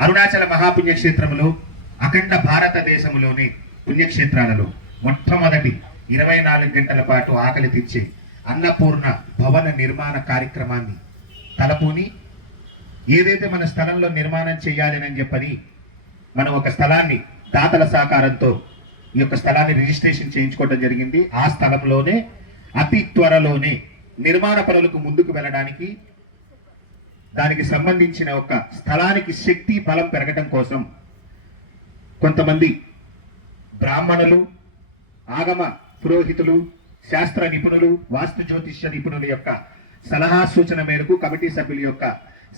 అరుణాచల మహాపుణ్యక్షేత్రములో అఖండ భారతదేశంలోని పుణ్యక్షేత్రాలలో మొట్టమొదటి ఇరవై నాలుగు గంటల పాటు ఆకలి తీర్చే అన్నపూర్ణ భవన నిర్మాణ కార్యక్రమాన్ని తలపూని ఏదైతే మన స్థలంలో నిర్మాణం చేయాలని చెప్పని మనం ఒక స్థలాన్ని దాతల సహకారంతో ఈ యొక్క స్థలాన్ని రిజిస్ట్రేషన్ చేయించుకోవడం జరిగింది. ఆ స్థలంలోనే అతి త్వరలోనే నిర్మాణ పనులకు ముందుకు వెళ్ళడానికి దానికి సంబంధించిన ఒక స్థలానికి శక్తి బలం పెరగటం కోసం కొంతమంది బ్రాహ్మణులు ఆగమ పురోహితులు శాస్త్ర నిపుణులు వాస్తు జ్యోతిష్య నిపుణుల యొక్క సలహా సూచన మేరకు కమిటీ సభ్యుల యొక్క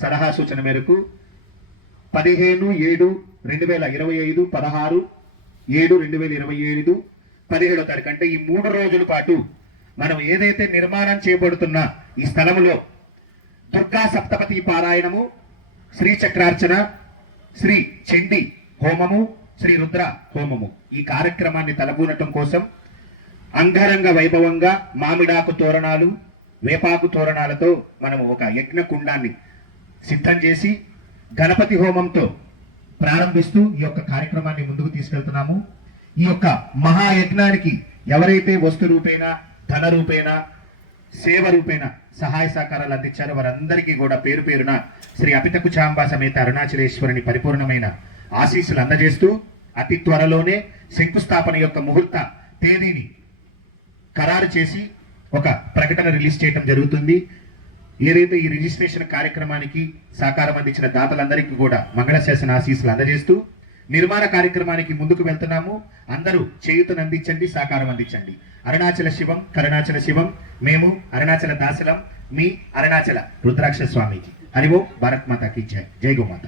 సలహా సూచన మేరకు పదిహేను ఏడు రెండు వేల ఇరవై ఐదు పదహారు ఏడు రెండు వేల ఇరవై ఏడు పదిహేడో తారీఖు అంటే ఈ మూడు రోజుల పాటు మనం ఏదైతే నిర్మాణం చేయబడుతున్న ఈ స్థలంలో దుర్గా సప్తపతి పారాయణము శ్రీ చక్రార్చన శ్రీ చండి హోమము శ్రీ రుద్ర హోమము. ఈ కార్యక్రమాన్ని తలబూనటం కోసం అంగరంగ వైభవంగా మామిడాకు తోరణాలు వేపాకు తోరణాలతో మనము ఒక యజ్ఞ కుండాన్ని సిద్ధం చేసి గణపతి హోమంతో ప్రారంభిస్తూ ఈ యొక్క కార్యక్రమాన్ని ముందుకు తీసుకెళ్తున్నాము. ఈ యొక్క మహాయజ్ఞానికి ఎవరైతే వస్తు రూపేణ ధన రూపేణ సేవ రూపేణ సహాయ సహకారాలు అందించారు. వారందరికీ కూడా పేరు పేరున శ్రీ అపితకు చాంబా సమేత అరుణాచలేశ్వరుని పరిపూర్ణమైన ఆశీస్సులు అందజేస్తూ అతి త్వరలోనే శంకుస్థాపన యొక్క ముహూర్త తేదీని ఖరారు చేసి ఒక ప్రకటన రిలీజ్ చేయడం జరుగుతుంది. ఏదైతే ఈ రిజిస్ట్రేషన్ కార్యక్రమానికి సహకారం అందించిన దాతలందరికీ కూడా మంగళశాసన ఆశీస్సులు అందజేస్తూ నిర్మాణ కార్యక్రమానికి ముందుకు వెళ్తున్నాము. అందరూ చేయుతనందించండి సహకారం అందించండి. అరుణాచల శివం కరుణాచల శివం మేము అరుణాచల దాసలం మీ అరుణాచల రుద్రాక్ష స్వామికి హరి ఓం భారత్ మాతాకి జై. జై గోమాత.